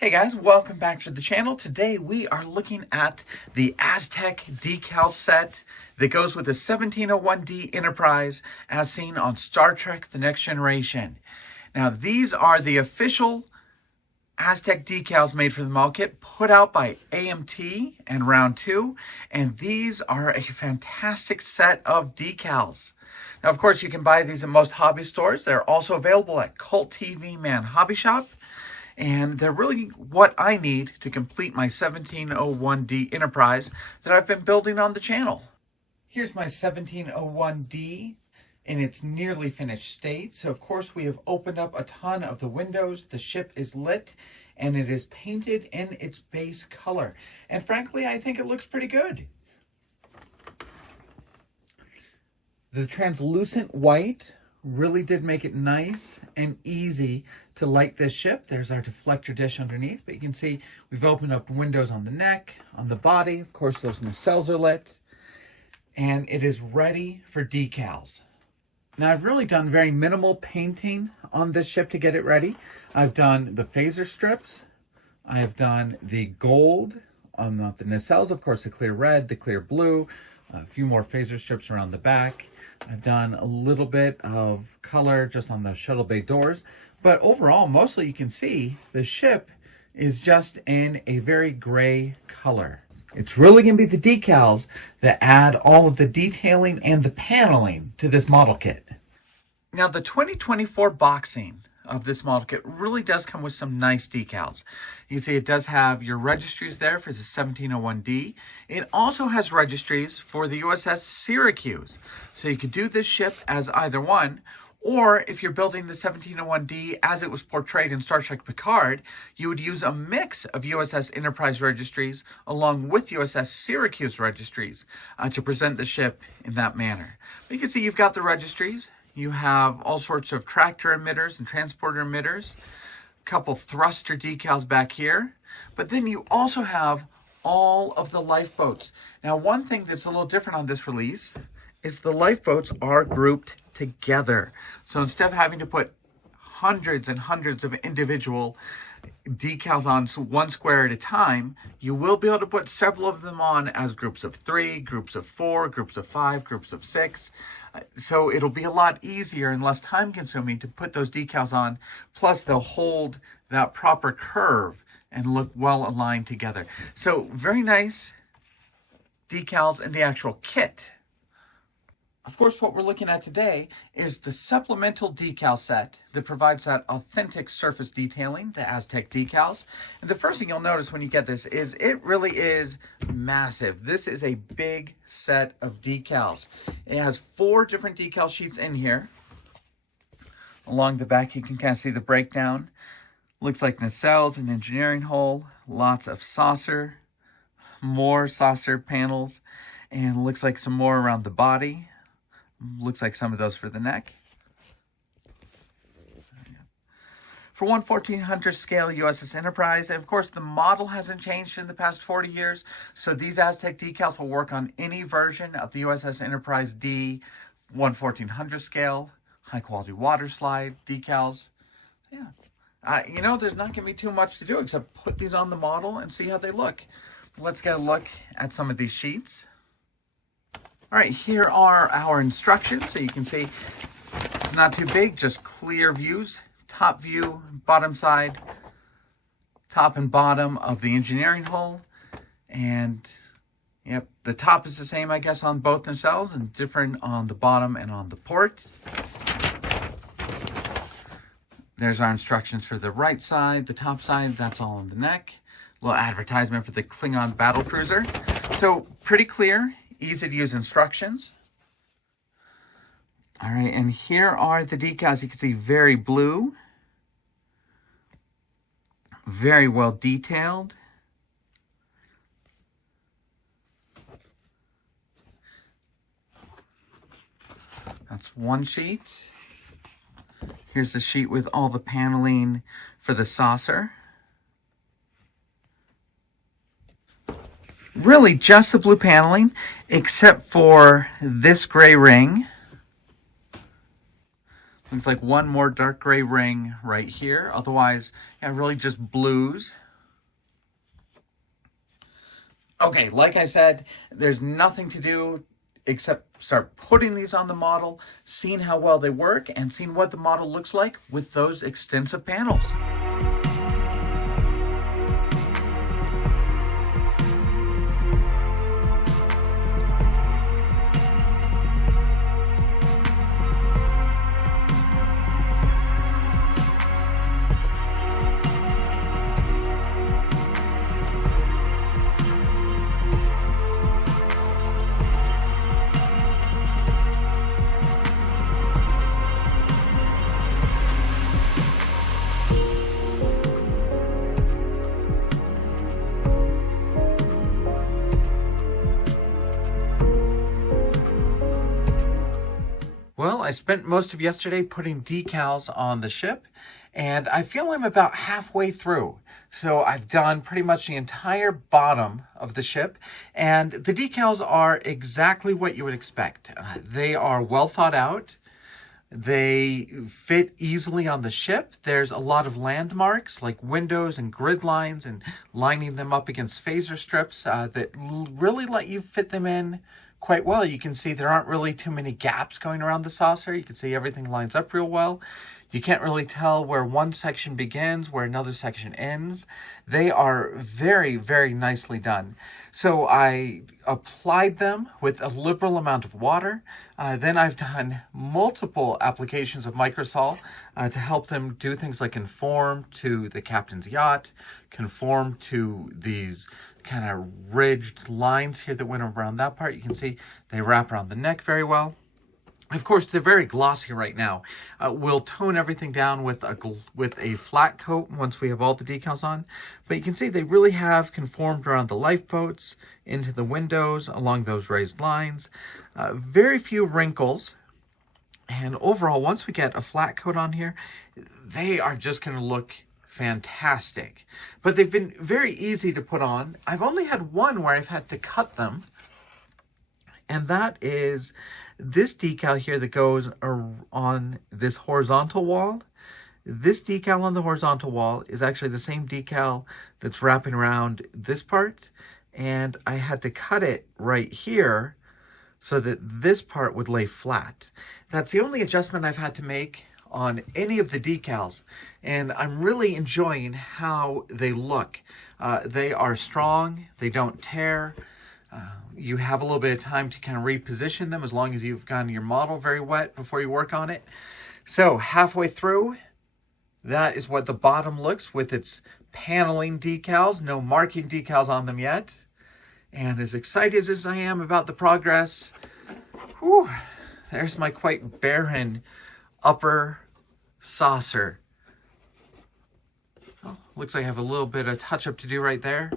Hey guys, welcome back to the channel. Today we are looking at the Aztec Decal set that goes with the 1701D Enterprise as seen on Star Trek The Next Generation. Now these are the official Aztec decals made for the model kit, put out by AMT and Round 2, and these are a fantastic set of decals. Now of course you can buy these in most hobby stores. They're also available at Cult TV Man Hobby Shop. And they're really what I need to complete my 1701D Enterprise that I've been building on the channel. Here's my 1701D in its nearly finished state. So of course we have opened up a ton of the windows. The ship is lit and it is painted in its base color. And frankly, I think it looks pretty good. The translucent white really did make it nice and easy to light this ship. There's our deflector dish underneath, but you can see we've opened up windows on the neck, on the body. Of course, those nacelles are lit, and it is ready for decals. Now, I've really done very minimal painting on this ship to get it ready. I've done the phaser strips. I have done the gold on the nacelles, of course, the clear red, the clear blue, a few more phaser strips around the back. I've done a little bit of color just on the shuttle bay doors, but overall, mostly you can see the ship is just in a very gray color. It's really going to be the decals that add all of the detailing and the paneling to this model kit. Now, the 2024 boxing of this model kit really does come with some nice decals. You can see it does have your registries there for the 1701D. It also has registries for the USS Syracuse. So you could do this ship as either one, or if you're building the 1701D as it was portrayed in Star Trek Picard, you would use a mix of USS Enterprise registries along with USS Syracuse registries to present the ship in that manner. But you can see you've got the registries. You have all sorts of tractor emitters and transporter emitters, a couple thruster decals back here, but then you also have all of the lifeboats. Now, one thing that's a little different on this release is the lifeboats are grouped together. So instead of having to put hundreds and hundreds of individual decals on one square at a time, you will be able to put several of them on as groups of 3, groups of 4, groups of 5, groups of 6. So it'll be a lot easier and less time consuming to put those decals on. Plus they'll hold that proper curve and look well aligned together. So very nice decals in the actual kit. Of course, what we're looking at today is the supplemental decal set that provides that authentic surface detailing, the Aztec decals. And the first thing you'll notice when you get this is it really is massive. This is a big set of decals. It has 4 different decal sheets in here. Along the back, you can kind of see the breakdown. Looks like nacelles, an engineering hull, lots of saucer, more saucer panels, and looks like some more around the body. Looks like some of those for the neck. For 1/1400 scale USS Enterprise, and of course the model hasn't changed in the past 40 years, so these Aztec decals will work on any version of the USS Enterprise D 1/1400 scale, high quality water slide decals. Yeah, you know, there's not going to be too much to do except put these on the model and see how they look. Let's get a look at some of these sheets. All right, here are our instructions. So you can see it's not too big, just clear views, top view, bottom side, top and bottom of the engineering hull. And yep, the top is the same, I guess, on both nacelles and different on the bottom and on the port. There's our instructions for the right side, the top side, that's all on the neck. A little advertisement for the Klingon battle cruiser. So pretty clear. Easy to use instructions. All right, and here are the decals. You can see very blue, very well detailed. That's one sheet. Here's the sheet with all the paneling for the saucer. Really just the blue paneling, except for this gray ring. Looks like one more dark gray ring right here. Otherwise, yeah, really just blues Okay, like I said, there's nothing to do except start putting these on the model, seeing how well they work, and seeing what the model looks like with those extensive panels. Well, I spent most of yesterday putting decals on the ship, and I feel I'm about halfway through. So I've done pretty much the entire bottom of the ship, and the decals are exactly what you would expect. They are well thought out. They fit easily on the ship. There's a lot of landmarks like windows and grid lines and lining them up against phaser strips that really let you fit them in quite well. You can see there aren't really too many gaps going around the saucer. You can see everything lines up real well. You can't really tell where one section begins, where another section ends. They are very, very nicely done. So I applied them with a liberal amount of water. Then I've done multiple applications of microsol to help them do things like conform to the captain's yacht, conform to these kind of ridged lines here that went around that part. You can see they wrap around the neck very well. Of course, they're very glossy right now. We'll tone everything down with a flat coat once we have all the decals on. But you can see they really have conformed around the lifeboats, into the windows, along those raised lines. Very few wrinkles. And overall, once we get a flat coat on here, they are just going to look fantastic. But they've been very easy to put on. I've only had one where I've had to cut them. And that is this decal here that goes on this horizontal wall. This decal on the horizontal wall is actually the same decal that's wrapping around this part. And I had to cut it right here so that this part would lay flat. That's the only adjustment I've had to make on any of the decals, and I'm really enjoying how they look. They are strong, they don't tear. You have a little bit of time to kind of reposition them as long as you've gotten your model very wet before you work on it. So halfway through, that is what the bottom looks with its paneling decals, no marking decals on them yet. And as excited as I am about the progress, whew, there's my quite barren upper saucer. Oh, looks like I have a little bit of touch-up to do right there.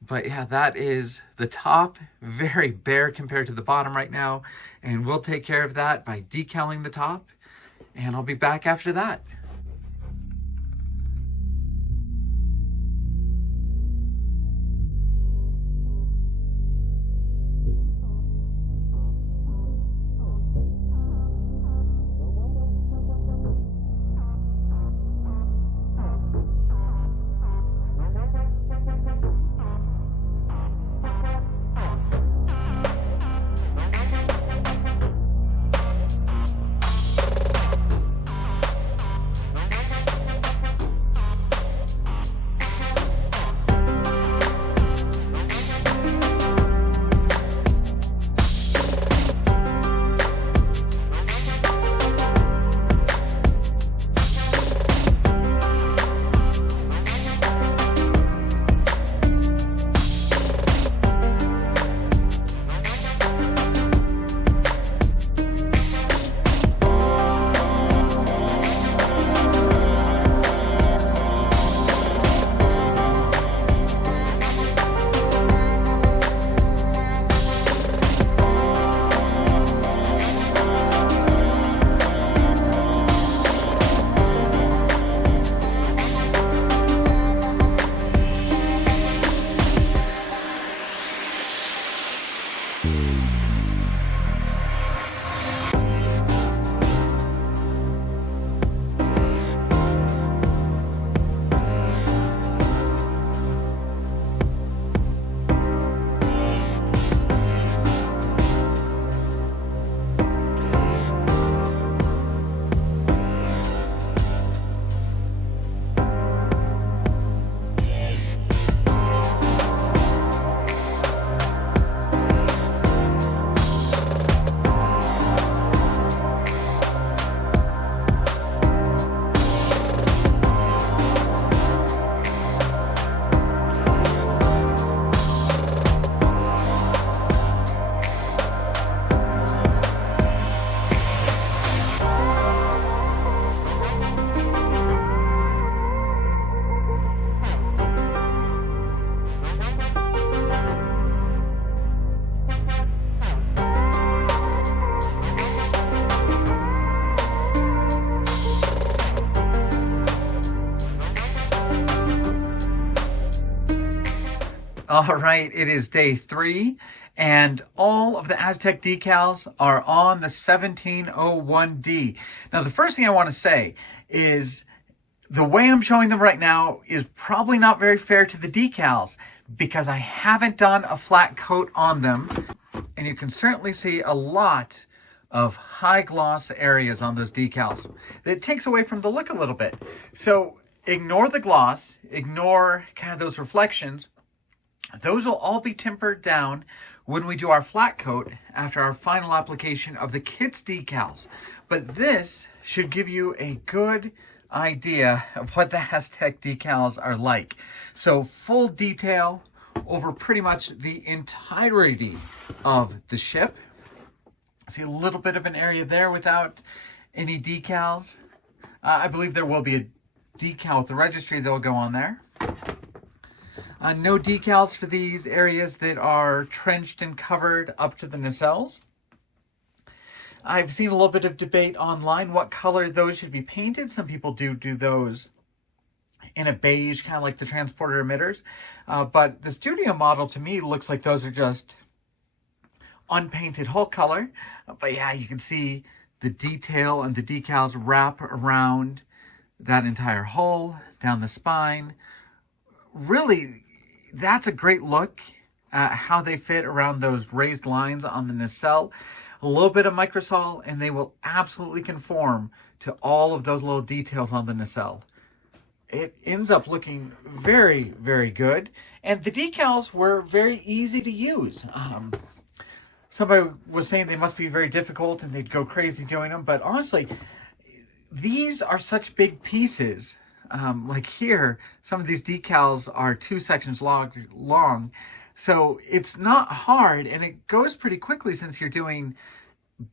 But yeah, that is the top, very bare compared to the bottom right now. And we'll take care of that by decaling the top. And I'll be back after that. All right, it is day 3, and all of the Aztec decals are on the 1701D. Now, the first thing I want to say is the way I'm showing them right now is probably not very fair to the decals because I haven't done a flat coat on them, and you can certainly see a lot of high gloss areas on those decals. It takes away from the look a little bit. So ignore the gloss, ignore kind of those reflections. Those will all be tempered down when we do our flat coat after our final application of the kits decals. But this should give you a good idea of what the Aztec decals are like. So full detail over pretty much the entirety of the ship. See a little bit of an area there without any decals. I believe there will be a decal with the registry that will go on there. No decals for these areas that are trenched and covered up to the nacelles. I've seen a little bit of debate online what color those should be painted. Some people do those in a beige, kind of like the transporter emitters. But the studio model to me looks like those are just unpainted hull color. But yeah, you can see the detail and the decals wrap around that entire hull, down the spine. Really, that's a great look at how they fit around those raised lines on the nacelle. A little bit of microsol and they will absolutely conform to all of those little details on the nacelle. It ends up looking very, very good. And the decals were very easy to use. Somebody was saying they must be very difficult and they'd go crazy doing them. But honestly, these are such big pieces. Like here, some of these decals are 2 sections long. So it's not hard and it goes pretty quickly since you're doing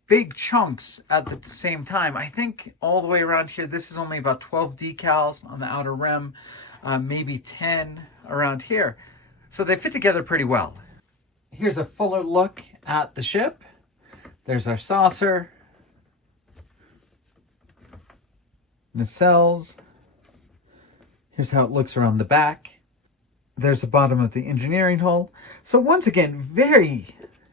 big chunks at the same time. I think all the way around here, this is only about 12 decals on the outer rim, maybe 10 around here. So they fit together pretty well. Here's a fuller look at the ship. There's our saucer, nacelles. Here's how it looks around the back. There's the bottom of the engineering hull. So once again, very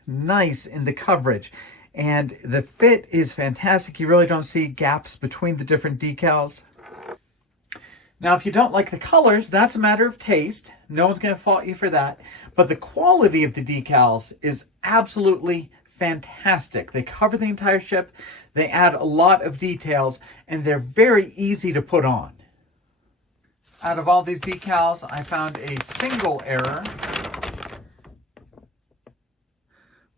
nice in the coverage. And the fit is fantastic. You really don't see gaps between the different decals. Now, if you don't like the colors, that's a matter of taste. No one's going to fault you for that. But the quality of the decals is absolutely fantastic. They cover the entire ship. They add a lot of details, and they're very easy to put on. Out of all these decals, I found a single error.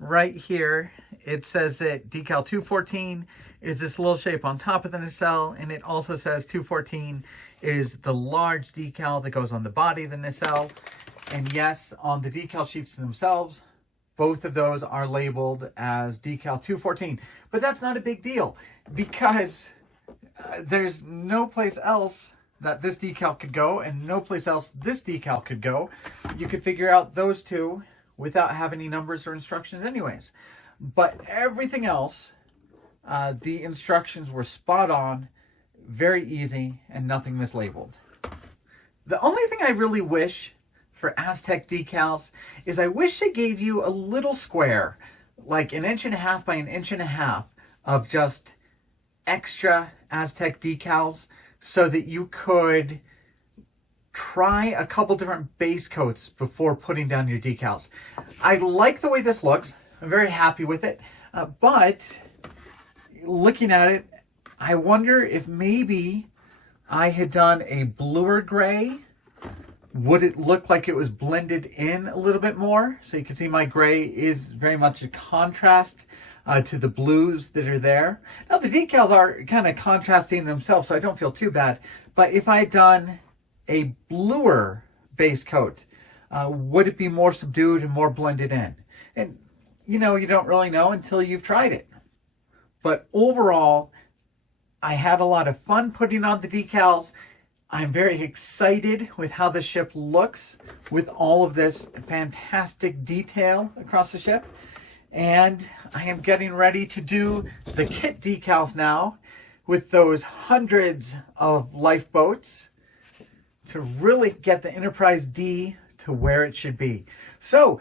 Right here, it says that decal 214 is this little shape on top of the nacelle, and it also says 214 is the large decal that goes on the body of the nacelle. And yes, on the decal sheets themselves, both of those are labeled as decal 214. But that's not a big deal because there's no place else that this decal could go and no place else this decal could go. You could figure out those two without having any numbers or instructions anyways. But everything else, the instructions were spot on, very easy, and nothing mislabeled. The only thing I really wish for Aztec decals is I wish they gave you a little square, like 1.5 inches by 1.5 inches of just extra Aztec decals, so that you could try a couple different base coats before putting down your decals. I like the way this looks. I'm very happy with it. But looking at it, I wonder if maybe I had done a bluer gray. Would it look like it was blended in a little bit more? So you can see my gray is very much a contrast to the blues that are there. Now the decals are kind of contrasting themselves, so I don't feel too bad. But if I had done a bluer base coat, would it be more subdued and more blended in? And you know, you don't really know until you've tried it. But overall, I had a lot of fun putting on the decals. I'm very excited with how the ship looks with all of this fantastic detail across the ship. And I am getting ready to do the kit decals now with those hundreds of lifeboats to really get the Enterprise D to where it should be. So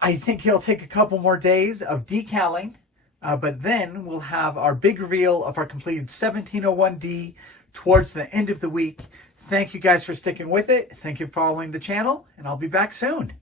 I think he'll take a couple more days of decaling, but then we'll have our big reveal of our completed 1701D towards the end of the week. Thank you guys for sticking with it. Thank you for following the channel, and I'll be back soon.